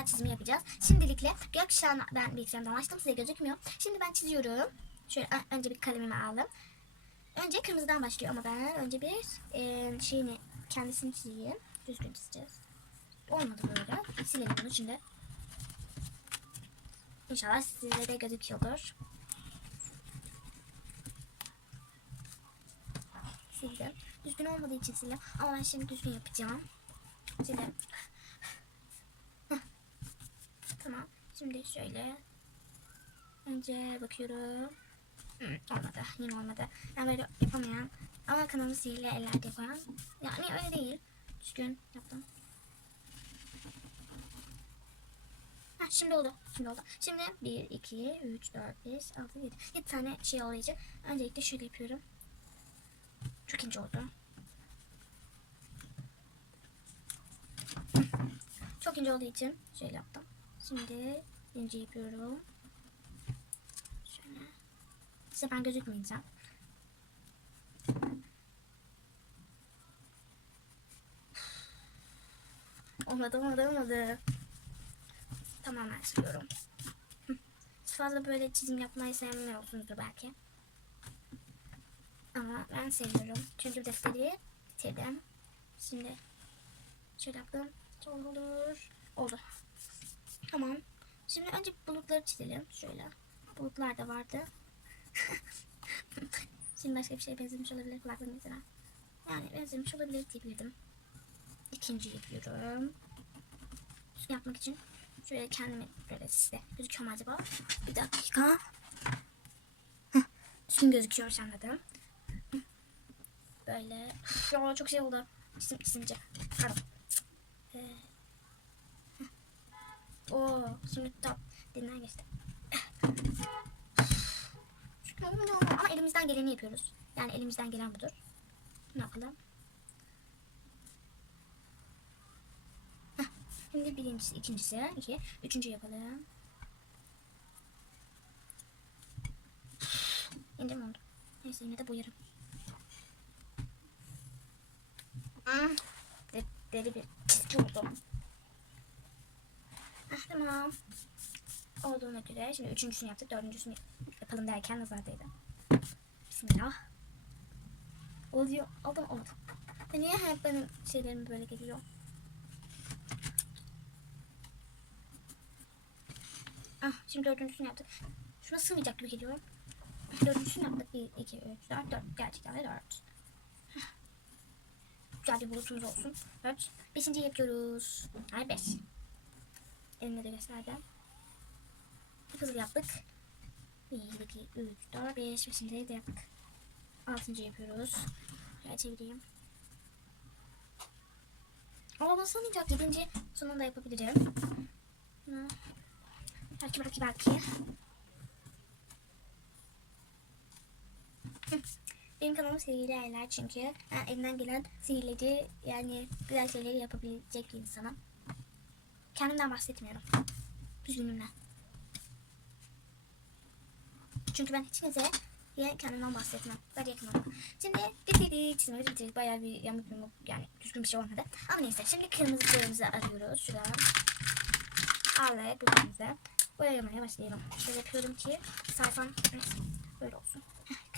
gökkuşağı çizimi yapacağız. Şimdilikle gökkuşağını ben bilgisayarımdan açtım. Size gözükmüyor. Şimdi ben çiziyorum. Şöyle önce bir kalemimi aldım. Önce kırmızıdan başlıyor ama ben önce bir e, şeyini kendisini çizeyim. Düzgün çizeceğiz. Olmadı böyle. Silelim bunu şimdi. İnşallah size de gözüküyordur. Sildim. Düzgün olmadığı için sildim. Ama ben şimdi düzgün yapacağım. Sildim. Tamam. Şimdi şöyle. Önce bakıyorum. Hı, olmadı. Yine olmadı. Ben böyle yapamayan ama kanalımı sihirli ellerde yapan. Yani öyle değil. Düzgün yaptım. Heh, şimdi oldu. Şimdi oldu. Şimdi 1, 2, 3, 4, 5, 6, 7. 7 tane şey için öncelikle şöyle yapıyorum. Çok ince oldu. Çok ince olduğu için şöyle yaptım. Şimdi ince yapıyorum. Şöyle. Size ben gözükmeyeceğim. Olmadı olmadı olmadı. Tamamen siliyorum. Siz fazla böyle çizim yapmayı sevmiyorsunuzdur belki. Ama ben seviyorum. Çünkü defteri bitirdim. Şimdi şöyle yaptım. Olur. Oldu. Tamam. Şimdi önce bulutları çizelim. Şöyle. Bulutlar da vardı. Şimdi başka bir şeye benzemiş olabilir kulaklarım mesela. Yani benzemiş olabilir diyebilirdim. İkinci yapıyorum. Şunu yapmak için şöyle kendimi böyle size gözüküyor mu acaba? Bir dakika. Heh, gözüküyor anladım. Böyle. Ya çok şey oldu. Çizim çizince. Pardon. Ee, Oo, şimdi tam dinden geçti. Ama elimizden geleni yapıyoruz. Yani elimizden gelen budur. Ne yapalım? Heh, Şimdi birincisi, ikincisi, iki, üçüncü yapalım. İnce mi oldu? Neyse yine de boyarım. Hmm, de- Deli bir çizgi oldu. Tamam. Olduğuna göre şimdi üçüncüsünü yaptık. Dördüncüsünü yapalım derken nazardaydı. Bismillah. Oluyor. Mu? Oldu. Ya niye hep benim şeylerim böyle geliyor? Ah, şimdi dördüncüsünü yaptık. Şuna sığmayacak gibi geliyor. Dördüncüsünü yaptık. Bir, iki, üç, dört, dört. Gerçekten de dört. Güzel bir bulutumuz olsun. Dört. Beşinci yapıyoruz. Hayır beş. Elimde de gösterdim. Bir hızlı yaptık. 1, 2, 3, 4, 5, 5. de yaptık. 6. yapıyoruz. Şöyle çevireyim. Ama basamayacak. 7. sonunda yapabilirim. Hı. Belki belki belki. Benim kanalım sihirli aylar çünkü ben elimden gelen sihirleri yani güzel şeyleri yapabilecek bir insanım. Kendimden bahsetmiyorum. Üzgünümden. Çünkü ben hiç kimseye diye kendimden bahsetmem. Böyle yakın olmam. Şimdi bitirdik. Çizmemiz bitirdik. Bayağı bir yamuk yumuk yani düzgün bir şey olmadı. Ama neyse şimdi kırmızılarımızı arıyoruz. Şuradan aldık bulduğumuza. Boyamaya başlayalım. Şöyle yapıyorum ki sayfam böyle olsun.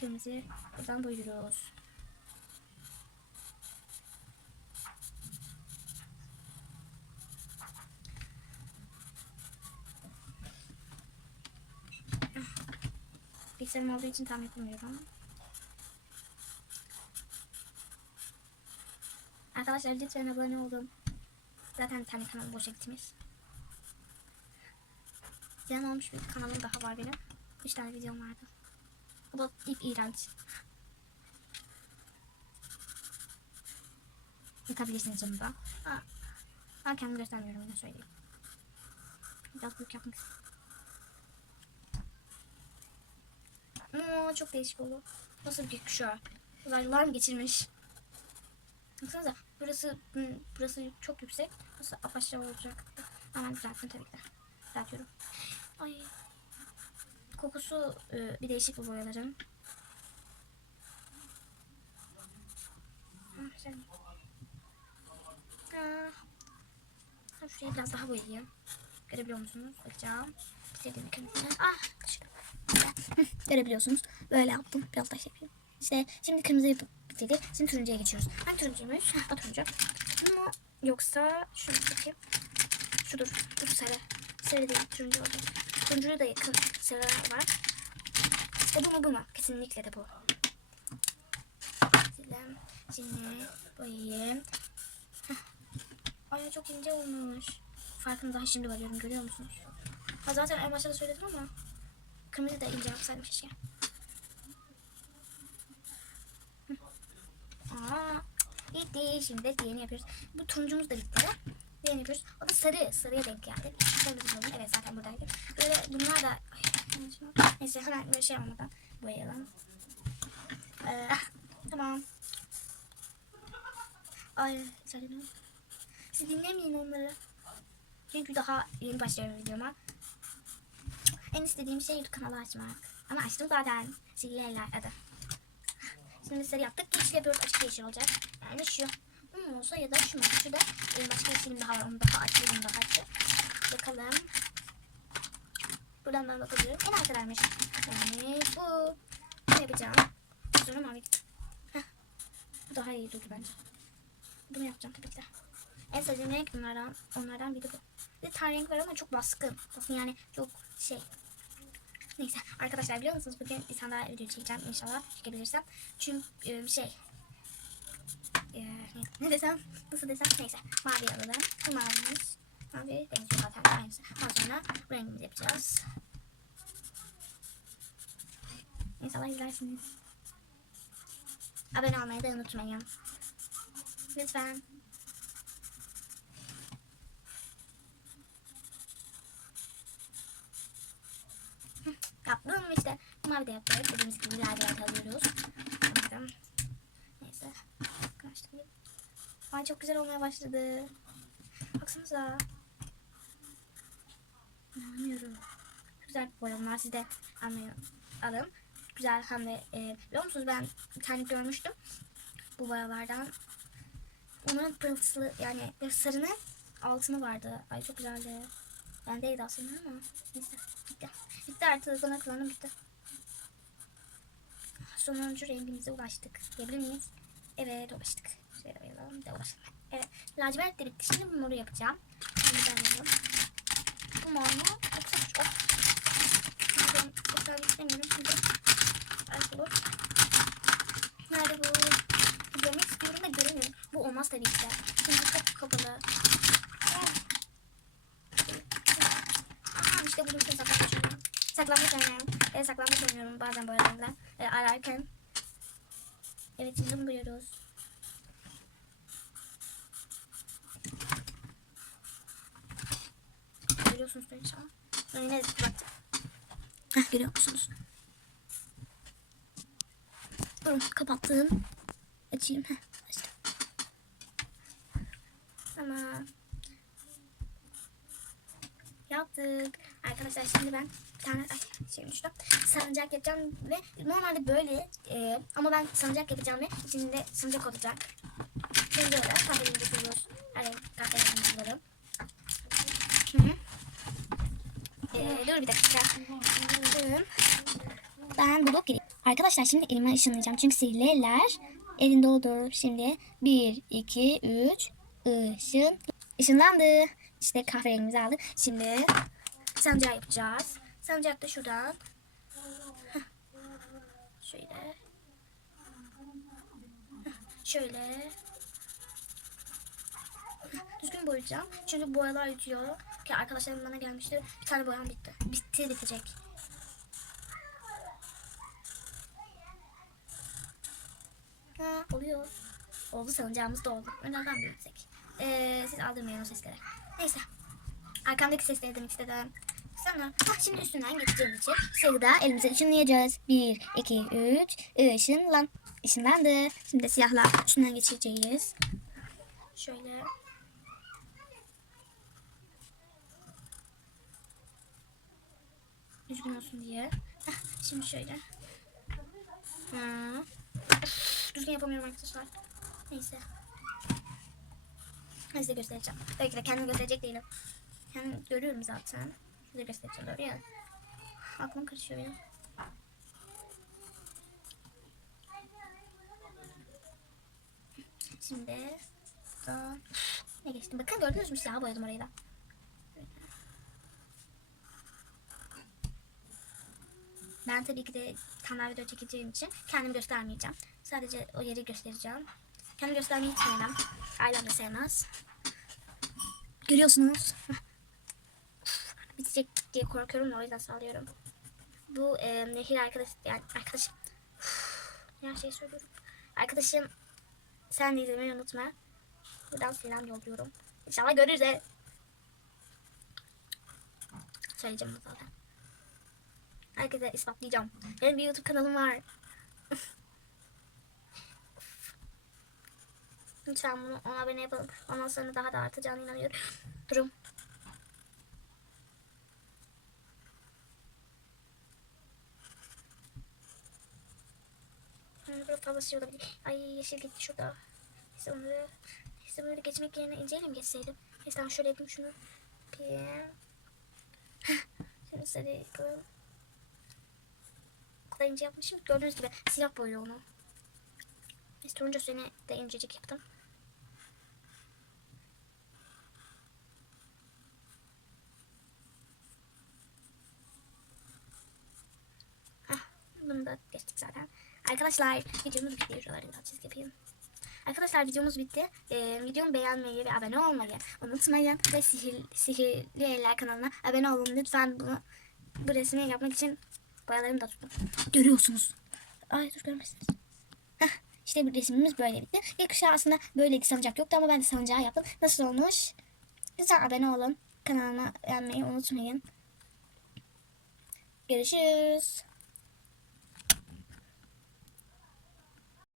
Kırmızı buradan boyuyoruz. Bilgisayarım olduğu için tam yapamıyorum. Arkadaşlar lütfen abone olun. Zaten kendi kanalım boşa gitmiş. Ziyan olmuş bir kanalım daha var benim. 3 tane videom vardı. O da ip iğrenç. Yıkabilirsiniz sonunda. Ha, ben kendimi göstermiyorum ne söyleyeyim. Biraz büyük yapmak. Oo, çok değişik oldu. Nasıl bir an? Uzaylılar mı geçirmiş? Baksanıza burası hmm, burası çok yüksek. Burası apaçlı olacak. Hemen düzelttim tabii ki de. Düzeltiyorum. Ay. Kokusu e, bir değişik bu boyaların. Ah. Ah. Şurayı biraz daha boyayayım. Görebiliyor musunuz? Bakacağım. Bitirdim kendimi. Ah. kaçırdım. Görebiliyorsunuz. Böyle yaptım. Biraz daha şey yapayım. İşte şimdi kırmızıyı bitirdik. Şimdi turuncuya geçiyoruz. Hangi turuncuymuş? O turuncu. Mu? Yoksa şunu bakayım. Şudur. Bu sarı. Sarı değil. Turuncu oldu. Turuncuya da yakın sarılar var. E bu mu bu mu? Kesinlikle de bu. Şimdi boyayayım. Ay çok ince olmuş. Farkını daha şimdi varıyorum. Görüyor musunuz? Ha, zaten en başta da söyledim ama kırmızı da ince yapsaydım keşke. Aa, bitti. Şimdi diğerini yapıyoruz. Bu turuncumuz da bitti. Diğerini yapıyoruz. O da sarı. Sarıya denk geldi. Kırmızı oldu. Evet zaten buradaydı. Böyle bunlar da... Ay, neyse hemen böyle şey olmadan boyayalım. Ee, tamam. Ay sarı Siz dinlemeyin onları. Çünkü daha yeni başlıyorum videoma. En istediğim şey YouTube kanalı açmak. Ama açtım zaten. Sihirler adı. Şimdi sarı yaptık. Yeşil yapıyoruz. Açık yeşil olacak. Yani şu. Mu olsa ya da şu mu? Şurada benim başka yeşilim daha var. Onu daha açık. Onu daha açık. Bakalım. Buradan ben bakabilirim. En arkadarmış. Yani bu. Ne yapacağım? Sonra mavi. Bu daha iyi durdu bence. Bunu yapacağım tabii ki de. En sevdiğim renk bunlardan, onlardan biri bu. Bir de ten renk var ama çok baskın. Bakın yani çok şey. Neyse arkadaşlar biliyor musunuz bugün bir daha video çekeceğim inşallah çekebilirsem. Çünkü e, şey e, ne desem nasıl desem neyse mavi alalım. Bu mavimiz mavi benziyor zaten aynısı. Ondan sonra rengimizi yapacağız. İnşallah izlersiniz. Abone olmayı da unutmayın. Lütfen. Yaptım işte. Mavi de yapıyoruz. Dediğimiz gibi lacivert alıyoruz. Neyse. Karıştırayım. Ay çok güzel olmaya başladı. Baksanıza. İnanamıyorum. Güzel boyamlar. Siz de almayı alın. Güzel hem de e, biliyor musunuz ben bir tane görmüştüm. Bu boyalardan. Onun pırıltılı yani sarının altını vardı. Ay çok güzeldi. Bendeydi aslında ama neyse bitti. Artık bana kullanım bitti. Sonuncu rengimize ulaştık. Diyebilir miyiz? Evet ulaştık. Şöyle koyalım da ulaştık. Evet lacivert de bitti. Şimdi moru yapacağım. Şimdi. Bu mor mu? Yoksa şu. Şimdi göstermek istemiyorum. Şimdi belki olur. Nerede bu? Görmek istiyorum da göremiyorum. Bu olmaz tabii ki. Çünkü çok kapalı. Aha işte şimdi saklanmış oynuyorum. Saklanmış oynuyorum. Evet saklanmış oynuyorum bazen boyalarla. E, ararken. Evet şimdi bunu boyuyoruz. Görüyorsunuz beni şu an. Ben yine bakacağım. Heh görüyor musunuz? Durun kapattım. Açayım. Heh, açtım. Tamam. Yaptık. Arkadaşlar şimdi ben bir tane ay, şey düştü. Salıncak yapacağım ve normalde böyle e, ama ben salıncak yapacağım ve içinde salıncak olacak. Şimdi olarak kahverengi koyuyoruz. Evet kahverengi hı. Ee, dur bir dakika. Ben blok gireyim. Arkadaşlar şimdi elime ışınlayacağım. Çünkü sihirli eller elinde oldu. Şimdi 1, 2, 3 ışın. Işınlandı. İşte kahverengimizi aldık. Şimdi sancağı yapacağız. Sancak da şuradan. Şöyle. Şöyle. Düzgün boyayacağım. Çünkü boyalar bitiyor. Ki arkadaşlarım bana gelmişti. Bir tane boyam bitti. Bitti bitecek. Ha, oluyor. Oldu sanacağımız da oldu. Önerden büyütsek. Ee, siz aldırmayın o sesleri. Neyse. Arkamdaki sesleri demek istedim. Sonra ah, şimdi üstünden geçeceğim için sırada elimize ışınlayacağız. 1, 2, 3, ışınlan. Işınlandı. Şimdi siyahla üstünden geçireceğiz. Şöyle. Düzgün olsun diye. Şimdi şöyle. Ha. Düzgün yapamıyorum arkadaşlar. Neyse. Size göstereceğim. Belki de kendimi gösterecek değilim. Kendim görüyorum zaten. Göstereceğim doğru ya. Aklım karışıyor ya. Şimdi da ne geçtim? Bakın gördünüz mü siyah boyadım orayı da. Ben tabii ki de kanal video çekeceğim için kendimi göstermeyeceğim. Sadece o yeri göstereceğim. Kendimi göstermeyi hiç sevmem. Ailem de sevmez. Görüyorsunuz. Bitecek diye korkuyorum o yüzden sağlıyorum. Bu e, Nehir arkadaş, yani arkadaşım. Her şeyi söylüyorum. Arkadaşım sen de izlemeyi unutma. Buradan selam yolluyorum. İnşallah görürüz de. Söyleyeceğim zaten. Herkese ispatlayacağım. Benim bir YouTube kanalım var. Lütfen bunu ona abone yapalım. Ondan sonra daha da artacağına inanıyorum. Durum. Böyle fazla olabilir. Ay yeşil gitti şurada. Neyse onları neyse böyle geçmek yerine inceyle mi geçseydim? Neyse tamam şöyle yapayım şunu. Bir. Şimdi sarı koyalım. O kadar ince yapmışım. Gördüğünüz gibi siyah boyuyor onu. Neyse turuncu suyunu de incecik yaptım. Ah, bunu da geçtik zaten. Arkadaşlar videomuz bitti. Şuraları biraz çizgi yapayım. Arkadaşlar videomuz bitti. Ee, videomu beğenmeyi ve abone olmayı unutmayın. Ve sihir, Sihirli Eller kanalına abone olun. Lütfen bunu bu resmi yapmak için boyalarımı da tutun. Görüyorsunuz. Ay dur görmezsiniz. Heh, işte bu resmimiz böyle bitti. İlk aslında böyleydi sancak yoktu ama ben de sancağı yaptım. Nasıl olmuş? Lütfen abone olun. Kanalıma beğenmeyi unutmayın. Görüşürüz.